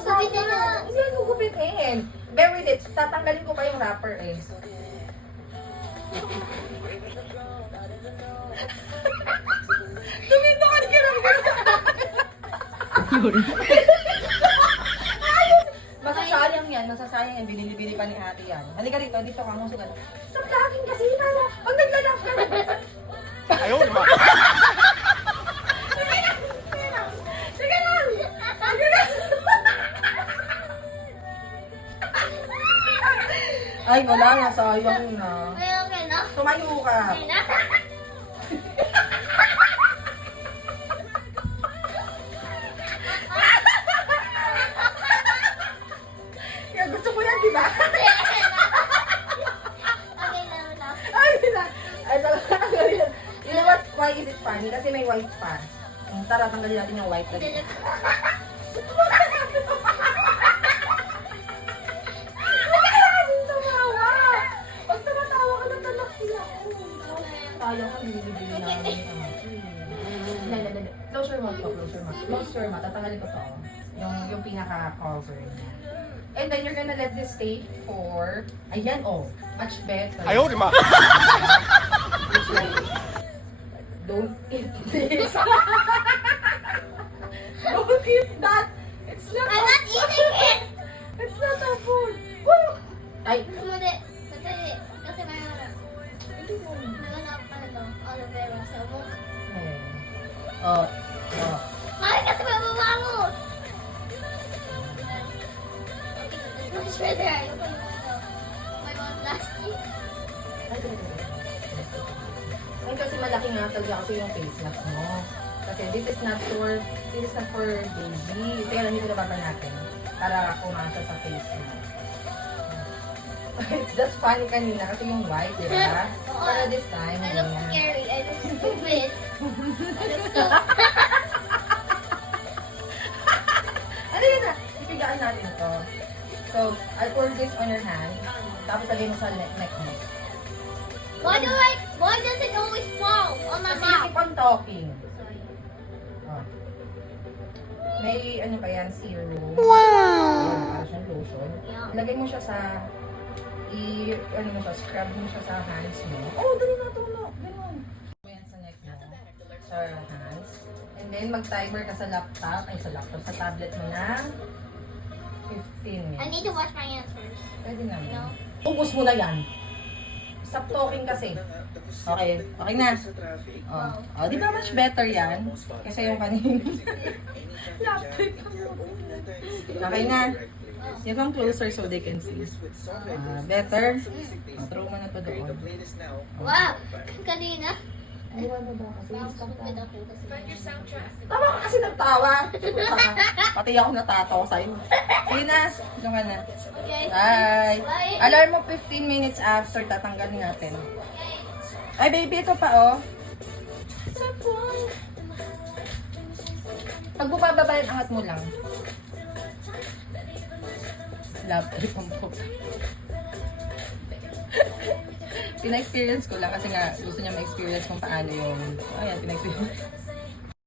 Gugupitin na. Hindi yan gugupitin. Bear with it. Tatanggalin ko pa yung wrapper eh. Tumintukan ka lang. Masasayang yan. Masasayang yan. Binili-bili pa ni ate yan. Halika rito. Dito ka. Musugan. Stop laughing kasi. Pala. Pag nagla-laugh ka. Ayaw naman. Sige lang. Sige lang. Ay, wala na. Sayang na. Kaya na. Tumayo ka. Kaya na. Kaya gusto ko yan, di ba? Okay lang na. Ay, wala. Ay, talaga. You know what? Why is it funny? Kasi may white pa. Tara, tanggalin natin yung white. Pag tumatawa ka, natalak sila. Sayang ka, binibili namin. Close your mouth po, close your mouth. Close your mouth. Tatanggalin ko to. Yung pinaka-cover niya. And then you're gonna let this stay for, ayan oh, much better. Ayaw naman. It's like, don't eat this. Don't eat that. It's not I'm not eating it. It's not a food. Woo! Ay, Hindi. Kasi may pa na to. Aloe vera. So, oh, Mami, kasi may mamangot. Mas better. Ayoko yung may mga plastic. Ay, kasi malaki nga talaga kasi yung face mask mo. Kasi this is not for baby. Kaya lang hindi ko nababa natin para kumasa sa face mo. It's just funny kanina kasi yung white, di ba? Para this time, I hindi look na. scary. I look stupid. I look so... Ano yun na? Ipigaan natin ito. So, I'll pour this on your hand. Tapos lagay mo sa neck mo. Why does it always fall on my Kasi mouth? keep on talking. Sorry. Oh. May ano pa yan, serum. Wow! Para siyang lotion. Yeah. Ilagay mo siya sa, ano mo siya, scrub mo siya sa hands mo. Oh, dali na ito, no. Ganun. Yan sa neck mo. Sa hands. And then, mag-timer ka sa laptop, sa tablet mo na 15 minutes. I need to wash my hands first. Pwede naman. No? Ubus mo na yan. Stop talking kasi. Okay, okay na. Oh, di ba much better yan? Kasi yung kanina. Okay na. You come closer so they can see. Better. Throw mo na to doon. Wow! Kanina. Ay, wala ba kasi? Stop Stupid tayo. ako kasi. Tawa ka kasi nagtawa. Pati ako natatawa sa'yo. Sige na. Doon ka na. Okay. Bye. Bye. Alarm mo 15 minutes after tatanggalin natin. Ay, baby, ito pa, oh. Pag bumababa yan, angat mo lang. Love trip ang po. Pina-experience ko lang kasi nga gusto niya ma-experience kung paano yung... Ayan, pina-experience.